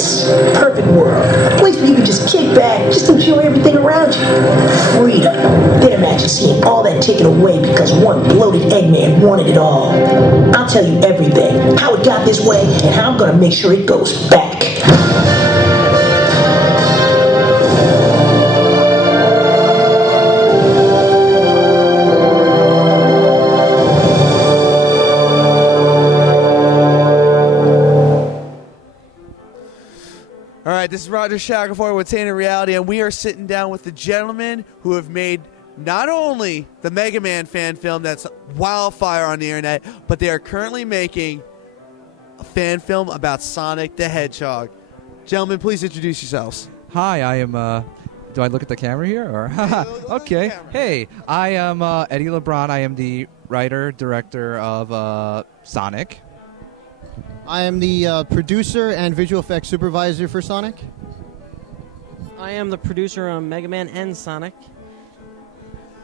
Yes, perfect world. A place where you can just kick back, just enjoy everything around you. Freedom. Then imagine seeing all that taken away because one bloated Eggman wanted it all. I'll tell you everything, how it got this way, and how I'm gonna make sure it goes back. All right, this is Roger Shackelford with Tainted Reality, and we are sitting down with the gentlemen who have made not only the Mega Man fan film that's wildfire on the internet, but they are currently making a fan film about Sonic the Hedgehog. Gentlemen, please introduce yourselves. Hi, I am, do I look at the camera here? Or okay. Hey, I am Eddie LeBron. I am the writer, director of Sonic. I am the producer and visual effects supervisor for Sonic. I am the producer on Mega Man and Sonic.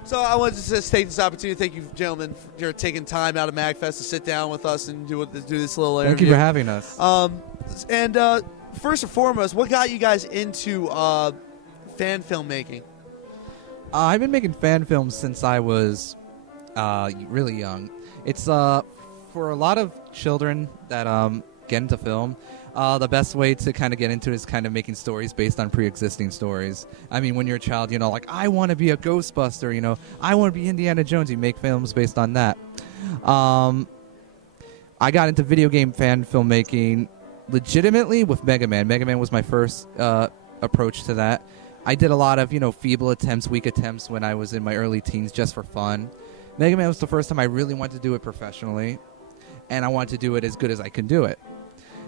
So I wanted to just take this opportunity to thank you, gentlemen, for taking time out of MAGFest to sit down with us and do this little interview. Thank you for having us. And first and foremost, what got you guys into fan filmmaking? I've been making fan films since I was really young. It's for a lot of children that get into film, the best way to kind of get into it is kind of making stories based on pre-existing stories. I mean, when you're a child, you know, like, I want to be a Ghostbuster, you know, I want to be Indiana Jones. You make films based on that. I got into video game fan filmmaking legitimately with Mega Man. Mega Man was my first approach to that. I did a lot of, you know, feeble attempts, weak attempts when I was in my early teens just for fun. Mega Man was the first time I really wanted to do it professionally, and I wanted to do it as good as I can do it.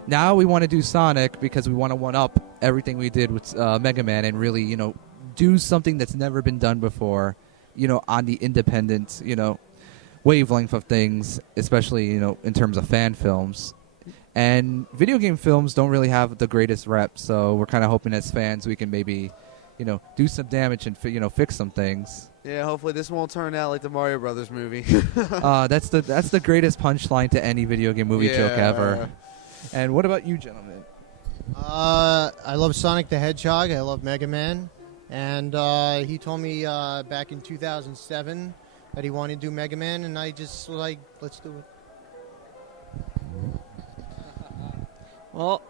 Now we want to do Sonic because we want to one-up everything we did with Mega Man and really, you know, do something that's never been done before, you know, on the independent, you know, wavelength of things, especially, you know, in terms of fan films. And video game films don't really have the greatest rep, so we're kind of hoping as fans we can maybe, you know, do some damage and, you know, fix some things. Yeah, hopefully this won't turn out like the Mario Brothers movie. That's the greatest punchline to any video game movie joke ever. And what about you, gentlemen? I love Sonic the Hedgehog. I love Mega Man. And he told me back in 2007 that he wanted to do Mega Man, and I just was like, let's do it. Well,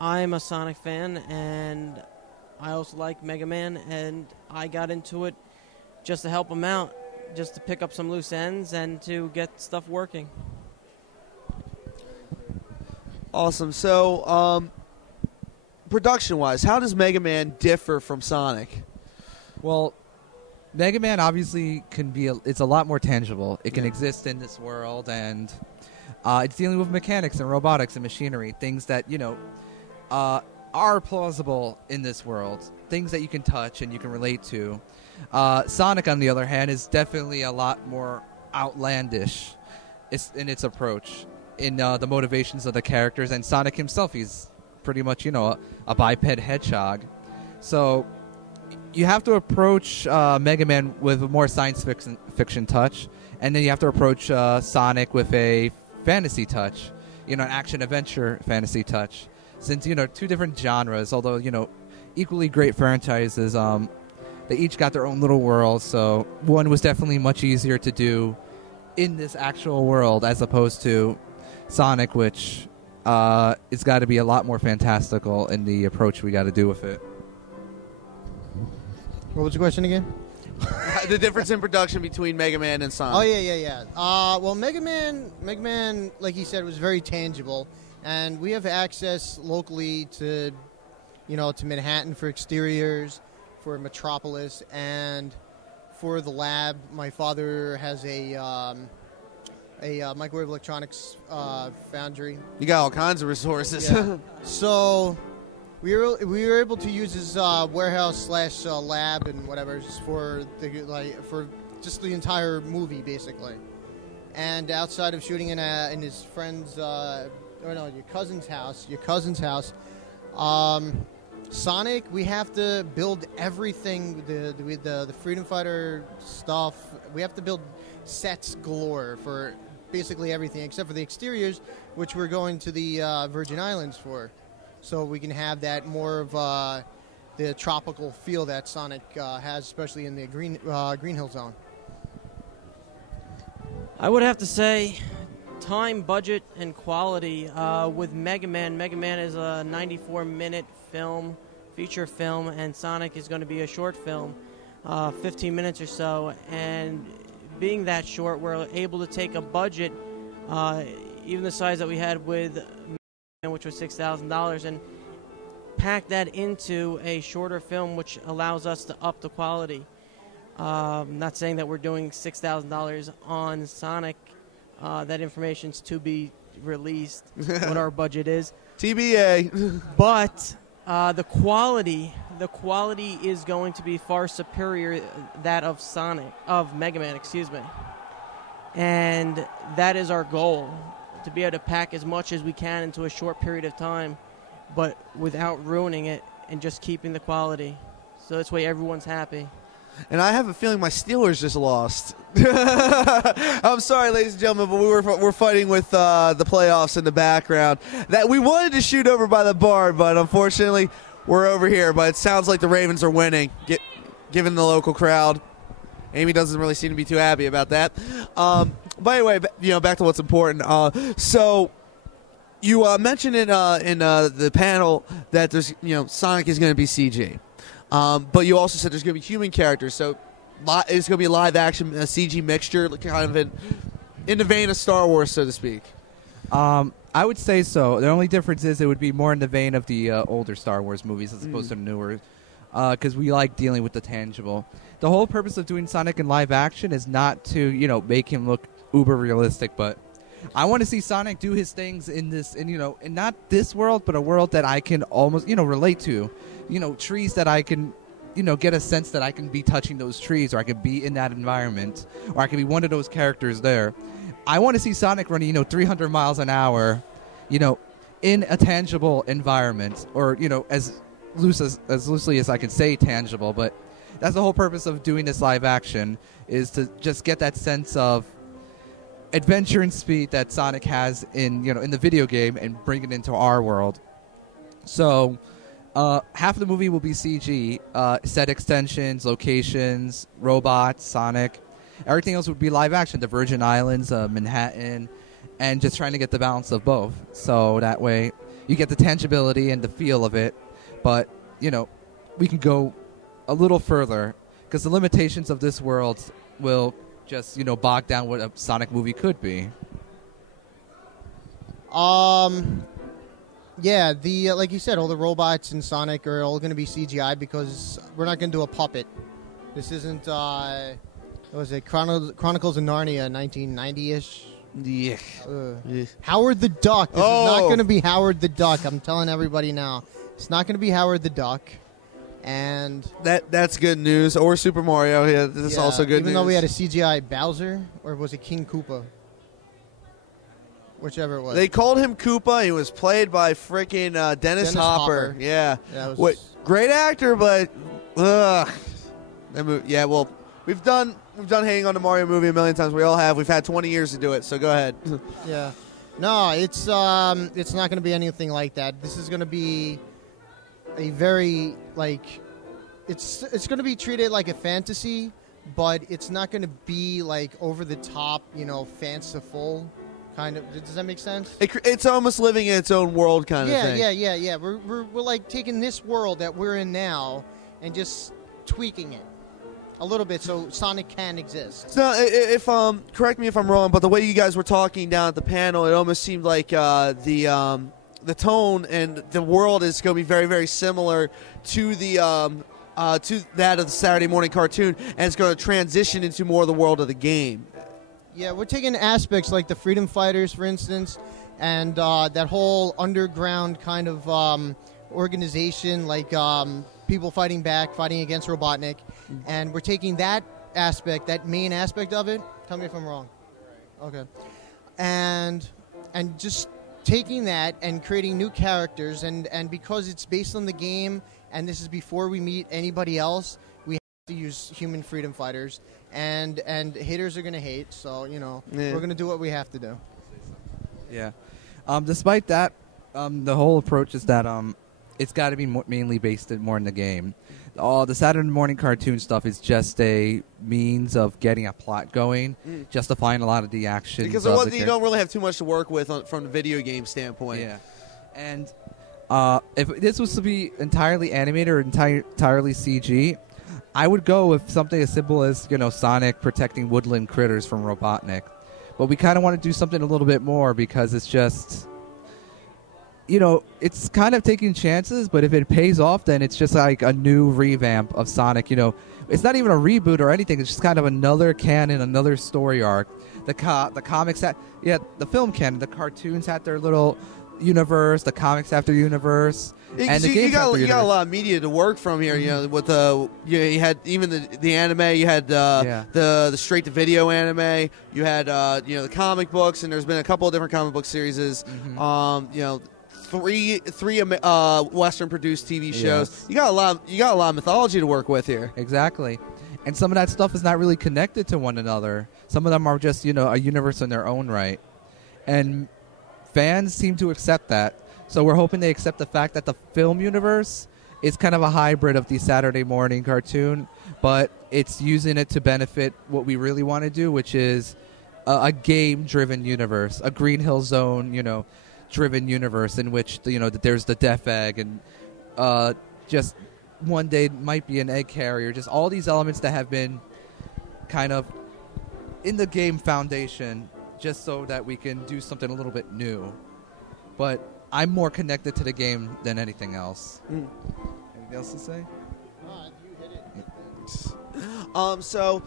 I'm a Sonic fan, and I also like Mega Man, and I got into it just to help him out, just to pick up some loose ends and to get stuff working. Awesome. So, production-wise, how does Mega Man differ from Sonic? Well, Mega Man obviously can be it's a lot more tangible. It can exist in this world, and it's dealing with mechanics and robotics and machinery, things that, you know, are plausible in this world, things that you can touch and you can relate to. Sonic, on the other hand, is definitely a lot more outlandish in its approach, in the motivations of the characters, and Sonic himself, he's pretty much, you know, a biped hedgehog. So you have to approach Mega Man with a more science fiction touch, and then you have to approach Sonic with a fantasy touch, you know, an action-adventure fantasy touch. Since, you know, two different genres, although, you know, equally great franchises, they each got their own little world, so one was definitely much easier to do in this actual world as opposed to Sonic, which it's got to be a lot more fantastical in the approach we got to do with it. What was the question again? The difference in production between Mega Man and Sonic. Oh, yeah. Well, Mega Man, like he said, was very tangible, and we have access locally to, you know, to Manhattan for exteriors, for Metropolis, and for the lab. My father has a microwave electronics foundry. You got all kinds of resources. Yeah. So we were able to use his warehouse / lab and whatever just for just the entire movie basically. And outside of shooting in his friend's your cousin's house, Sonic, we have to build everything, the Freedom Fighter stuff. We have to build sets galore for basically everything except for the exteriors, which we're going to the Virgin Islands for. so we can have that more of the tropical feel that Sonic has, especially in the Green Hill Zone. I would have to say time, budget, and quality with Mega Man. Mega Man is a 94-minute film, feature film, and Sonic is going to be a short film, 15 minutes or so. And being that short, we're able to take a budget, even the size that we had with Mega Man, which was $6,000, and pack that into a shorter film, which allows us to up the quality. Not saying that we're doing $6,000 on Sonic. That information's to be released, what our budget is. TBA. But the quality is going to be far superior that of Mega Man, excuse me. And that is our goal, to be able to pack as much as we can into a short period of time, but without ruining it and just keeping the quality. So this way everyone's happy. And I have a feeling my Steelers just lost. I'm sorry, ladies and gentlemen, but we're fighting with the playoffs in the background. That we wanted to shoot over by the bar, but unfortunately we're over here. But it sounds like the Ravens are winning, given the local crowd. Amy doesn't really seem to be too happy about that. But anyway, back to what's important. So you mentioned in the panel that there's Sonic is going to be CG. But you also said there's going to be human characters, so it's going to be a live-action CG mixture, kind of in the vein of Star Wars, so to speak. I would say so. The only difference is it would be more in the vein of the older Star Wars movies as opposed to the newer, because we like dealing with the tangible. The whole purpose of doing Sonic in live-action is not to, make him look uber-realistic, but I want to see Sonic do his things in not this world, but a world that I can almost, relate to. Trees that I can, get a sense that I can be touching those trees, or I could be in that environment, or I could be one of those characters there. I want to see Sonic running, 300 miles an hour, in a tangible environment, or, as loosely as I can say tangible, but that's the whole purpose of doing this live action, is to just get that sense of adventure and speed that Sonic has in the video game and bring it into our world. So half of the movie will be CG, set extensions, locations, robots, Sonic. Everything else would be live action, the Virgin Islands, Manhattan, and just trying to get the balance of both. So that way you get the tangibility and the feel of it, but we can go a little further, because the limitations of this world will just bog down what a Sonic movie could be. Yeah, the like you said, all the robots in Sonic are all going to be CGI, because we're not going to do a puppet. This isn't what was it, Chronicles of Narnia, 1990-ish. Yeah. Howard the Duck. This is not going to be Howard the Duck. I'm telling everybody now, it's not going to be Howard the Duck. And that's good news. Or Super Mario. Yeah, this is also good news. Even though we had a CGI Bowser, or was it King Koopa? Whichever it was. They called him Koopa. He was played by freaking Dennis Hopper. Yeah. Great actor, but yeah. Well, we've done hating on the Mario movie a million times. We all have. We've had 20 years to do it. So go ahead. Yeah. No, it's not going to be anything like that. This is going to be a very it's going to be treated like a fantasy, but it's not going to be over the top, fanciful kind of. Does that make sense? It's almost living in its own world kind of thing. Yeah. We're taking this world that we're in now and just tweaking it a little bit so Sonic can exist. So, if correct me if I'm wrong, but the way you guys were talking down at the panel, it almost seemed like the tone and the world is going to be very, very similar to the to that of the Saturday morning cartoon, and it's going to transition into more of the world of the game. Yeah, we're taking aspects like the Freedom Fighters, for instance, and that whole underground kind of organization, people fighting back, fighting against Robotnik, and we're taking that aspect, that main aspect of it. Tell me if I'm wrong. Okay. And just taking that and creating new characters, and because it's based on the game, and this is before we meet anybody else, we have to use human freedom fighters, and haters are going to hate, so we're going to do what we have to do. Yeah. Despite that, The whole approach is that it's got to be mainly based more in the game. All the Saturday morning cartoon stuff is just a means of getting a plot going, justifying a lot of the action. Because you don't really have too much to work with from the video game standpoint. Yeah, and if this was to be entirely animated or entirely CG, I would go with something as simple as Sonic protecting woodland critters from Robotnik. But we kind of want to do something a little bit more because it's just. It's kind of taking chances, but if it pays off, then it's just like a new revamp of Sonic. It's not even a reboot or anything. It's just kind of another canon, another story arc. The comics the film canon, the cartoons had their little universe, the comics have their universe, and the games have their universe. You got a lot of media to work from here. With you had even the anime, you had the straight to video anime, you had the comic books, and there's been a couple of different comic book series. Three Western produced TV shows. Yes. You got a lot of mythology to work with here. Exactly. And some of that stuff is not really connected to one another. Some of them are just, a universe in their own right. And fans seem to accept that. So we're hoping they accept the fact that the film universe is kind of a hybrid of the Saturday morning cartoon, but it's using it to benefit what we really want to do, which is a game-driven universe, a Green Hill Zone, driven universe in which there's the death egg and just one day might be an egg carrier, just all these elements that have been kind of in the game foundation just so that we can do something a little bit new. But I'm more connected to the game than anything else. Anything else to say? You hit it. So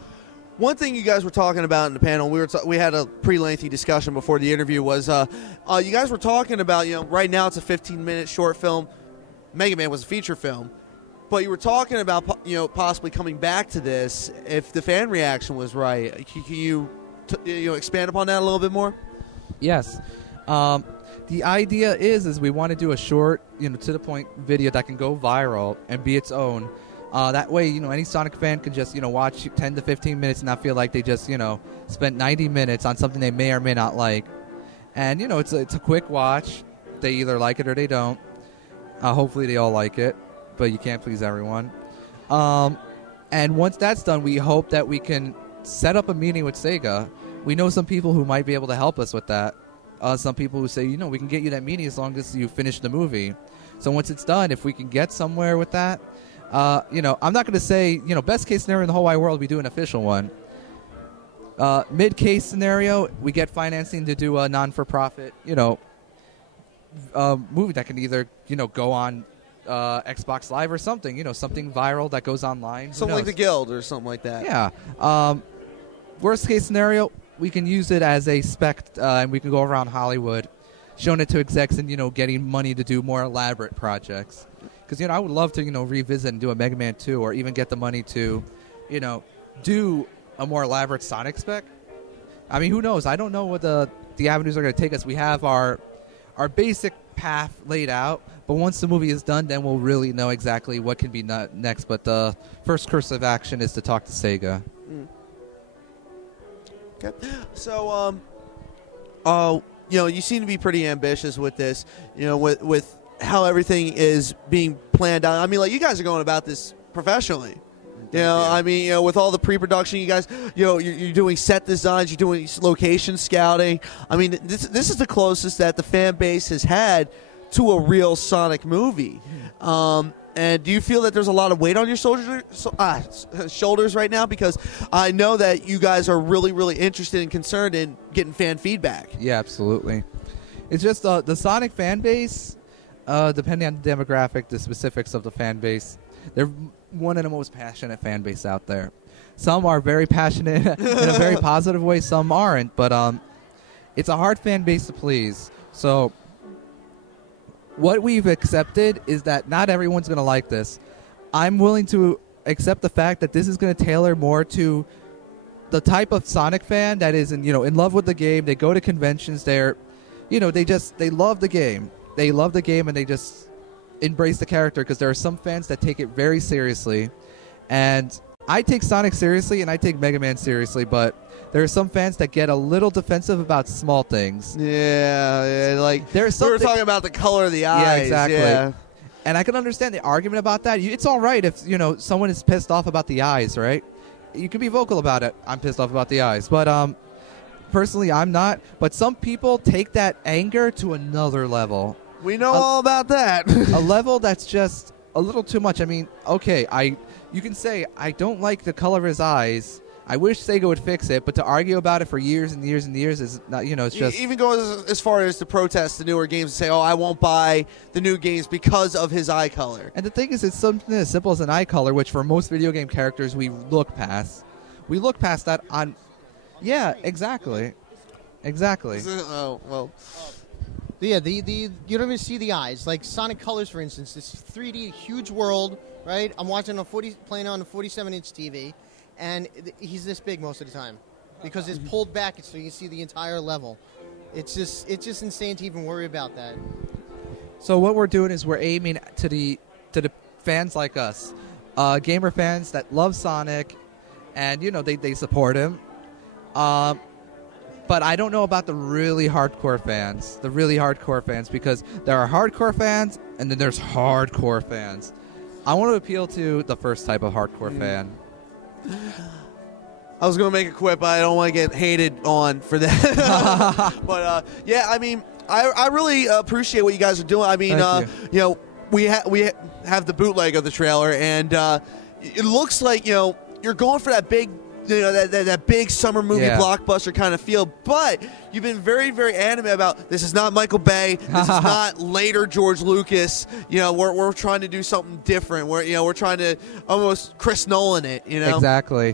one thing you guys were talking about in the panel, we had a pretty lengthy discussion before the interview, was you guys were talking about, right now it's a 15-minute short film. Mega Man was a feature film. But you were talking about, possibly coming back to this if the fan reaction was right. Can you expand upon that a little bit more? Yes. The idea is we want to do a short, to the point video that can go viral and be its own. That way, any Sonic fan can just, watch 10 to 15 minutes and not feel like they just, spent 90 minutes on something they may or may not like. And, it's a quick watch. They either like it or they don't. Hopefully they all like it, but you can't please everyone. And once that's done, we hope that we can set up a meeting with Sega. We know some people who might be able to help us with that. Some people who say, we can get you that meeting as long as you finish the movie. So once it's done, if we can get somewhere with that, I'm not going to say, best case scenario in the whole wide world, we do an official one. Mid-case scenario, we get financing to do a non-for-profit, movie that can either, go on Xbox Live or something, something viral that goes online. Something like the Guild or something like that. Yeah. Worst case scenario, we can use it as a spec, and we can go around Hollywood showing it to execs and, getting money to do more elaborate projects. Because, I would love to, revisit and do a Mega Man 2 or even get the money to, do a more elaborate Sonic spec. I mean, who knows? I don't know what the avenues are going to take us. We have our basic path laid out, but once the movie is done, then we'll really know exactly what can be next. But the first course of action is to talk to Sega. Okay. So, you seem to be pretty ambitious with this, with how everything is being planned out. I mean, like, you guys are going about this professionally. I mean, with all the pre-production, you guys, you're doing set designs, you're doing location scouting. I mean, this is the closest that the fan base has had to a real Sonic movie. And do you feel that there's a lot of weight on your shoulders right now? Because I know that you guys are really, really interested and concerned in getting fan feedback. Yeah, absolutely. It's just the Sonic fan base, depending on the demographic, the specifics of the fan base, they're one of the most passionate fan base out there. Some are very passionate in a very positive way, some aren't. But it's a hard fan base to please. So what we've accepted is that not everyone's going to like this. I'm willing to accept the fact that this is going to tailor more to the type of Sonic fan that is in love with the game. They go to conventions. They love the game. They love the game and they just embrace the character, because there are some fans that take it very seriously. And I take Sonic seriously and I take Mega Man seriously, but there are some fans that get a little defensive about small things. Yeah, like There's we were something- talking about the color of the eyes. Yeah, exactly. Yeah. And I can understand the argument about that. It's all right if, someone is pissed off about the eyes, right? You can be vocal about it. I'm pissed off about the eyes. But personally, I'm not. But some people take that anger to another level. We know all about that. A level that's just a little too much. I mean, okay, you can say, I don't like the color of his eyes. I wish Sega would fix it, but to argue about it for years and years and years is not, it's just... Even goes as far as to protest the newer games and say, oh, I won't buy the new games because of his eye color. And the thing is, it's something as simple as an eye color, which for most video game characters we look past. We look past that on... Yeah, exactly. Exactly. Oh, well... Yeah, you don't even see the eyes. Like Sonic Colors, for instance, this 3D huge world, right? I'm watching playing on a 47-inch TV, and he's this big most of the time because it's pulled back so you can see the entire level. It's just insane to even worry about that. So what we're doing is we're aiming to the fans like us, gamer fans that love Sonic, and they support him. But I don't know about the really hardcore fans, because there are hardcore fans and then there's hardcore fans. I want to appeal to the first type of hardcore fan. I was going to make a quip, but I don't want to get hated on for that. But, yeah, I mean, I really appreciate what you guys are doing. I mean, we have the bootleg of the trailer, and it looks like, you're going for that big... that big summer movie blockbuster kind of feel, but you've been very, very adamant about this is not Michael Bay, this is not later George Lucas. We're trying to do something different. We're trying to almost Chris Nolan it. Exactly.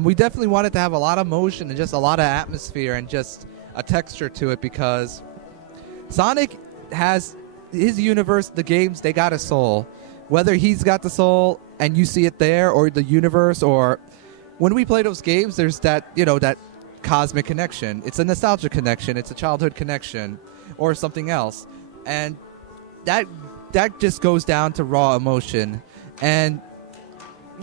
We definitely wanted to have a lot of motion and just a lot of atmosphere and just a texture to it, because Sonic has his universe. The games, they got a soul. Whether he's got the soul and you see it there, or the universe, or when we play those games, there's that, that cosmic connection. It's a nostalgia connection. It's a childhood connection, or something else. And that just goes down to raw emotion. And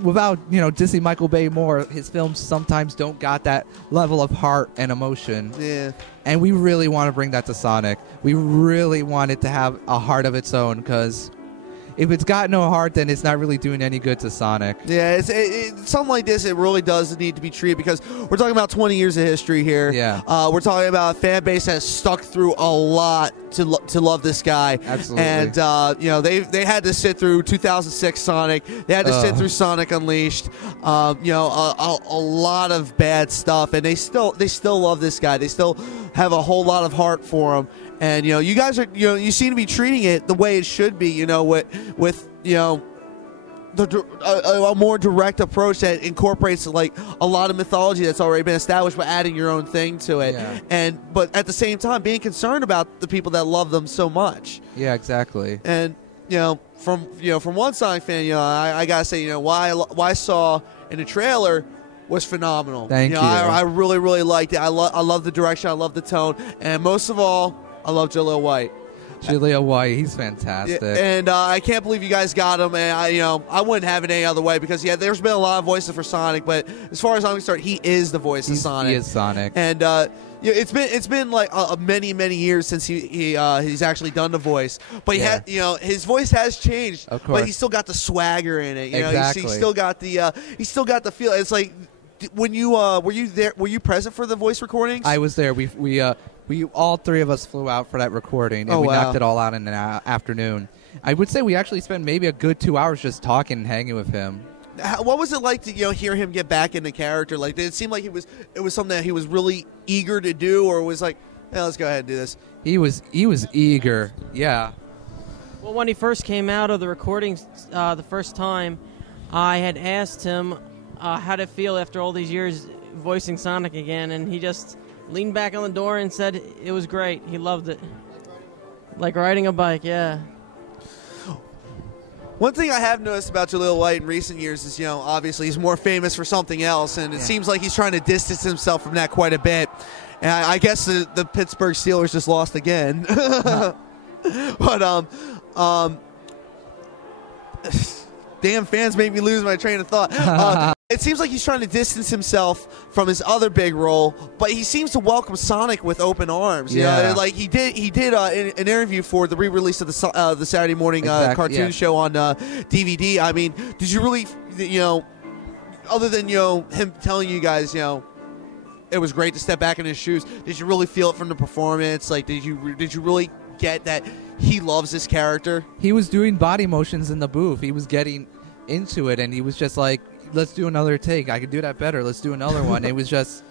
without, dissing Michael Bay more, his films sometimes don't got that level of heart and emotion. Yeah. And we really want to bring that to Sonic. We really want it to have a heart of its own, because... if it's got no heart, then it's not really doing any good to Sonic. Yeah, something like this, it really does need to be treated, because we're talking about 20 years of history here. Yeah. We're talking about a fan base that has stuck through a lot to love this guy. Absolutely. And, they had to sit through 2006 Sonic. They had to sit through Sonic Unleashed. A lot of bad stuff. And they still love this guy. They still have a whole lot of heart for him. And you guys are you seem to be treating it the way it should be. With a more direct approach that incorporates like a lot of mythology that's already been established, but adding your own thing to it. Yeah. But at the same time, being concerned about the people that love them so much. Yeah, exactly. And from one Sonic fan, I gotta say, why I saw in the trailer was phenomenal. Thank you. I really, really liked it. I love the direction. I love the tone, and most of all, I love Jaleel White. Jaleel White, he's fantastic. Yeah, and I can't believe you guys got him. And I wouldn't have it any other way, because there's been a lot of voices for Sonic, but as far as I'm concerned, he is the voice of Sonic. He is Sonic. And it's been like many, many years since he's actually done the voice, but his voice has changed. Of course. But he's still got the swagger in it. Exactly. He's still got the feel. It's like, when you were you there? Were you present for the voice recordings? I was there. We all three of us flew out for that recording, and we knocked it all out in an afternoon. I would say we actually spent maybe a good 2 hours just talking and hanging with him. What was it like to hear him get back into character? Like, did it seem like it was something that he was really eager to do, or was like, let's go ahead and do this? He was eager. Yeah. Well, when he first came out of the recordings the first time, I had asked him how did it feel after all these years voicing Sonic again, and he just leaned back on the door and said it was great. He loved it. Like riding a bike, yeah. One thing I have noticed about Jaleel White in recent years is, obviously he's more famous for something else, and it seems like he's trying to distance himself from that quite a bit. And I guess the Pittsburgh Steelers just lost again. But damn fans made me lose my train of thought. It seems like he's trying to distance himself from his other big role, but he seems to welcome Sonic with open arms. You know? Like he did an interview for the re-release of the Saturday morning cartoon show on DVD. I mean, did you really, other than him telling you guys, it was great to step back in his shoes, did you really feel it from the performance? Like, did you really get that he loves this character? He was doing body motions in the booth. He was getting into it, and he was just like, let's do another take. I could do that better. Let's do another one. It was just,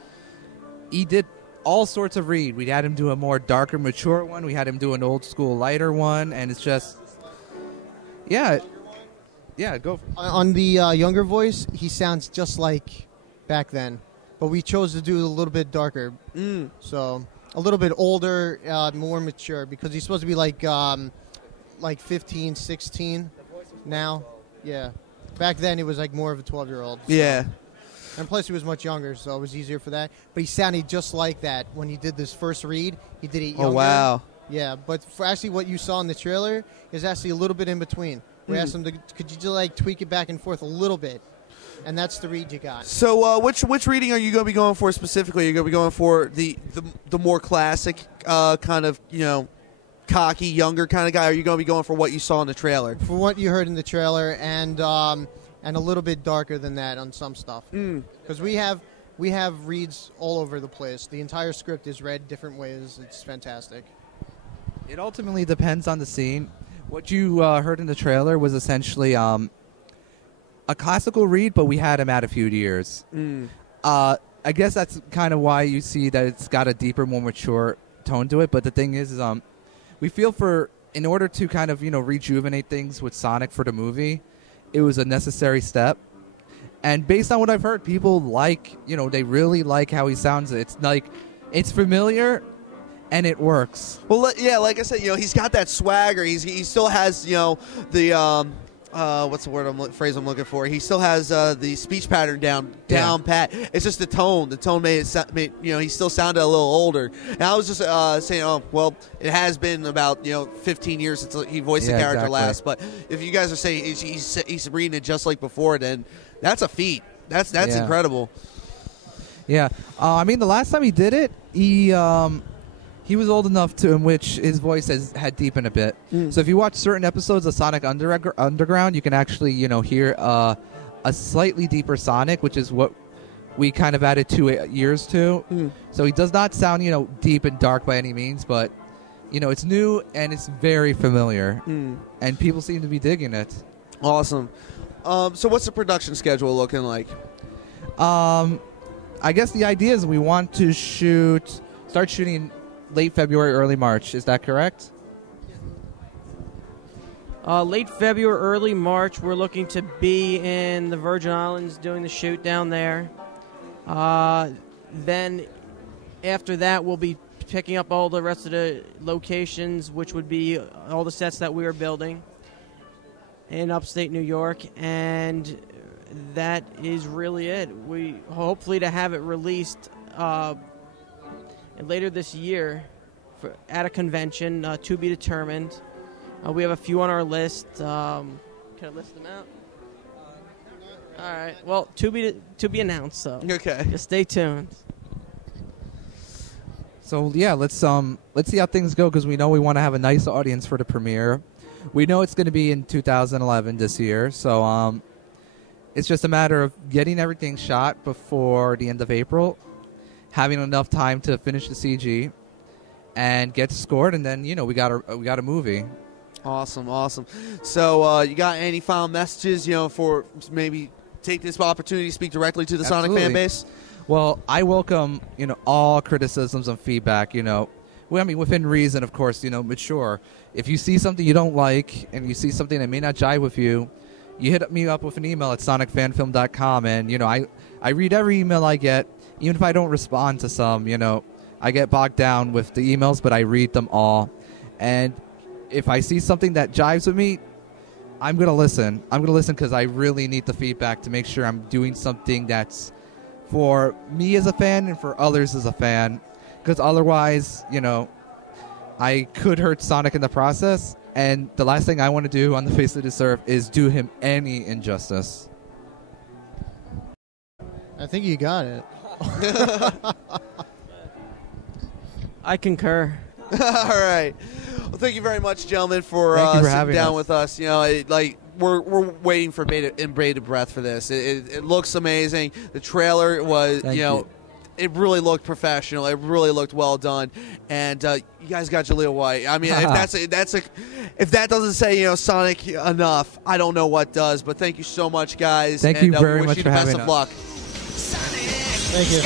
he did all sorts of read. We had him do a more darker, mature one. We had him do an old school, lighter one, and it's just, go. On the younger voice, he sounds just like back then, but we chose to do a little bit darker. So a little bit older, more mature, because he's supposed to be like 15, 16 now. Yeah. Back then, he was like more of a 12-year-old. So. Yeah. And plus, he was much younger, so it was easier for that. But he sounded just like that when he did this first read. He did it younger. Oh, wow. Yeah, but for actually what you saw in the trailer is actually a little bit in between. We asked him, could you just like tweak it back and forth a little bit? And that's the read you got. So which reading are you going to be going for specifically? Are you going to be going for the more classic kind of, cocky, younger kind of guy? Or are you going to be going for what you saw in the trailer? For what you heard in the trailer, and a little bit darker than that on some stuff. Because we have reads all over the place. The entire script is read different ways. It's fantastic. It ultimately depends on the scene. What you heard in the trailer was essentially a classical read, but we had him add a few years. I guess that's kind of why you see that it's got a deeper, more mature tone to it. But the thing is we feel in order to kind of, rejuvenate things with Sonic for the movie, it was a necessary step. And based on what I've heard, people they really like how he sounds. It's like, it's familiar and it works. Well, yeah, like I said, he's got that swagger. He still has, the what's the phrase I'm looking for? He still has the speech pattern down pat. It's just the tone. The tone made he still sounded a little older. And I was just saying, it has been about 15 years since he voiced the character last. But if you guys are saying he's reading it just like before, then that's a feat. That's incredible. Yeah, I mean, the last time he did it, he was old enough in which his voice had deepened a bit. So if you watch certain episodes of Sonic Underground, you can actually, hear a slightly deeper Sonic, which is what we kind of added 2 years to. So he does not sound, deep and dark by any means, but, it's new and it's very familiar. And people seem to be digging it. Awesome. So what's the production schedule looking like? I guess the idea is we want to start shooting late February, early March. Is that correct? Late February, early March, we're looking to be in the Virgin Islands doing the shoot down there. Then after that, we'll be picking up all the rest of the locations, which would be all the sets that we are building in upstate New York. And that is really it. We hopefully to have it released later this year at a convention, to be determined. We have a few on our list. Can I list them out? All right. Well, to be announced. So okay, just stay tuned. So yeah, let's see how things go, because we know we want to have a nice audience for the premiere. We know it's going to be in 2011 this year, so it's just a matter of getting everything shot before the end of April, having enough time to finish the CG, and get scored, and then we got a movie. Awesome. So you got any final messages, for maybe take this opportunity to speak directly to the Sonic fan base? Well, I welcome all criticisms and feedback. Within reason, of course. Mature. If you see something you don't like, and you see something that may not jive with you, you hit me up with an email at sonicfanfilm.com, and I read every email I get. Even if I don't respond to some, I get bogged down with the emails, but I read them all. And if I see something that jives with me, I'm going to listen. I'm going to listen because I really need the feedback to make sure I'm doing something that's for me as a fan and for others as a fan. Because otherwise, I could hurt Sonic in the process. And the last thing I want to do on the face of this earth is do him any injustice. I think you got it. I concur. All right. Well, thank you very much, gentlemen, for, Thank you for sitting having down us. with us. You know, we're waiting for bated breath for this. It looks amazing. The trailer was, Thank you know, you. it really looked professional. It really looked well done, and you guys got Jaleel White. I mean, if that doesn't say, you know, Sonic enough, I don't know what does. But thank you so much, guys. Thank you and, very we wish much you for the best having of us. luck. Thank you.